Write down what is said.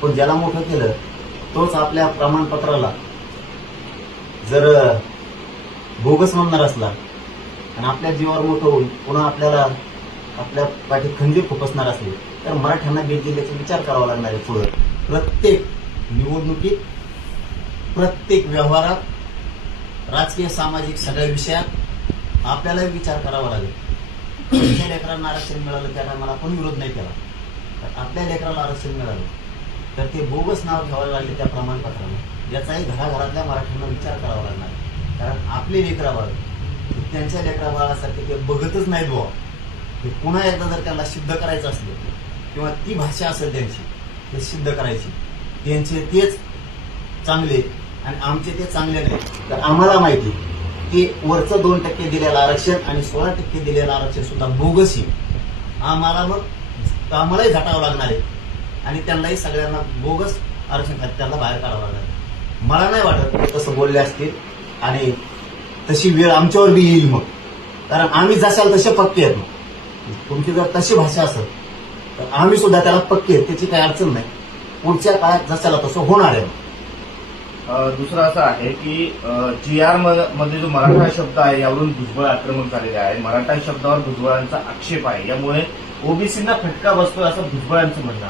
आपण ज्याला मोठं केलं तोच आपल्या प्रमाणपत्राला जर बोगस म्हणणार असला आणि आपल्या जीवावर मोठं होऊन पुन्हा आपल्याला आपल्या पाठी खंजीर खुपसणार असले तर मराठ्यांना बीड जिल्ह्याचा विचार करावा लागणार आहे. पुढे प्रत्येक निवडणुकीत, प्रत्येक व्यवहारात, राजकीय सामाजिक सगळ्या विषयात आपल्याला विचार करावा लागेल. ज्या लेकरांना आरक्षण मिळालं त्या टायमाला आपण विरोध नाही केला, तर आपल्या लेकराला आरक्षण मिळालं तर ते बोगस नाव ठेवायला लागले त्या प्रमाणपत्राला. याचाही घराघरातल्या मराठ्यांना विचार करावा लागणार आहे. कारण आपले लेकराबाळ त्यांच्या लेकराबाळासारखे ते बघतच नाहीत बुवा. ते पुन्हा एकदा जर त्यांना सिद्ध करायचं असलं किंवा ती भाषा असेल त्यांची ते सिद्ध करायची, त्यांचे तेच चांगले आणि आमचे ते चांगले नाही, तर आम्हाला माहिती की वरचं 2% दिलेलं आरक्षण आणि 16% दिलेलं आरक्षण सुद्धा बोगसी. आम्हालाही झटावं लागणार आहे आणि त्यांनाही सगळ्यांना बोगस आरक्षण त्यांना बाहेर काढावं लागणार आहे. मला नाही वाटत तसं बोलले असतील आणि तशी वेळ आमच्यावर बी येईल मग, कारण आम्ही जशाल तसे पक्के आहेत. तुमची जर तशी भाषा असेल तर आम्ही सुद्धा त्याला पक्के आहेत, त्याची काही अडचण नाही. पुढच्या काळात जशाला तसं होणार आहे. दुसरं असं आहे की GR मध्ये जो मराठा शब्द आहे यावरून भुजबळ आक्रमक झालेले आहे. मराठा शब्दावर भुजबळांचा आक्षेप आहे, यामुळे ओबीसींना फटका बसतोय असं भुजबळांचं म्हणणं आहे.